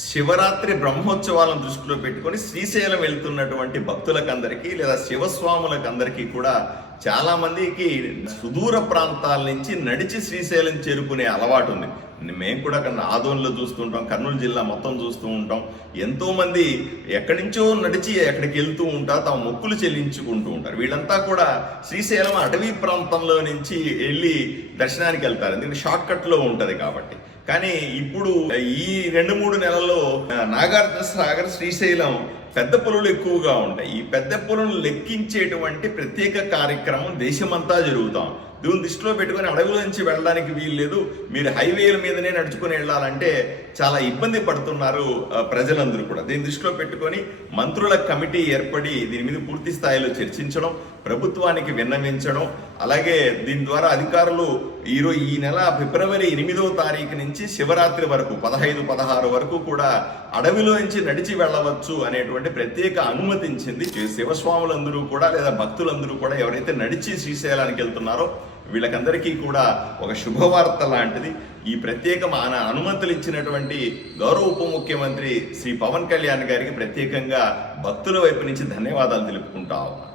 శివరాత్రి బ్రహ్మోత్సవాలను దృష్టిలో పెట్టుకొని శ్రీశైలం వెళ్తున్నటువంటి భక్తులకందరికీ లేదా శివస్వాములకందరికీ కూడా చాలా మందికి సుదూర ప్రాంతాల నుంచి నడిచి శ్రీశైలం చేరుకునే అలవాటు ఉంది. మేము కూడా ఆదోన్లో చూస్తుంటాం, కర్నూలు జిల్లా మొత్తం చూస్తూ ఉంటాం. ఎంతో మంది ఎక్కడి నుంచో నడిచి ఎక్కడికి వెళ్తూ ఉంటారు, తమ మొక్కులు చెల్లించుకుంటూ ఉంటారు. వీళ్ళంతా కూడా శ్రీశైలం అటవీ ప్రాంతంలో నుంచి వెళ్ళి దర్శనానికి వెళ్తారు, ఎందుకంటే షార్ట్ కట్లో ఉంటది కాబట్టి. కానీ ఇప్పుడు ఈ 2-3 నెలల్లో నాగార్జున సాగర్, శ్రీశైలం పెద్ద పొలలు ఎక్కువగా ఉంటాయి. ఈ పెద్ద పొలను లెక్కించేటువంటి ప్రత్యేక కార్యక్రమం దేశమంతా జరుగుతాం. దీన్ని దృష్టిలో పెట్టుకుని అడవుల నుంచి వెళ్ళడానికి వీలు లేదు, మీరు హైవేల మీదనే నడుచుకుని వెళ్ళాలంటే చాలా ఇబ్బంది పడుతున్నారు ప్రజలందరూ కూడా. దీన్ని దృష్టిలో పెట్టుకొని మంత్రుల కమిటీ ఏర్పడి దీని మీద పూర్తి స్థాయిలో చర్చించడం, ప్రభుత్వానికి విన్నవించడం, అలాగే దీని ద్వారా అధికారులు ఈ నెల ఫిబ్రవరి 8వ తారీఖు నుంచి శివరాత్రి వరకు 15-16 వరకు కూడా అడవిలో నుంచి నడిచి వెళ్ళవచ్చు అనేటువంటి ప్రత్యేక అనుమతించింది. శివస్వాములందరూ కూడా లేదా భక్తులందరూ కూడా ఎవరైతే నడిచి శ్రీశైలానికి వెళ్తున్నారో వీళ్ళకందరికీ కూడా ఒక శుభవార్త లాంటిది. ఈ ప్రత్యేకమైన అనుమతులు ఇచ్చినటువంటి గౌరవ ఉప ముఖ్యమంత్రి శ్రీ పవన్ కళ్యాణ్ గారికి ప్రత్యేకంగా భక్తుల వైపు నుంచి ధన్యవాదాలు తెలుపుకుంటా ఉన్నాను.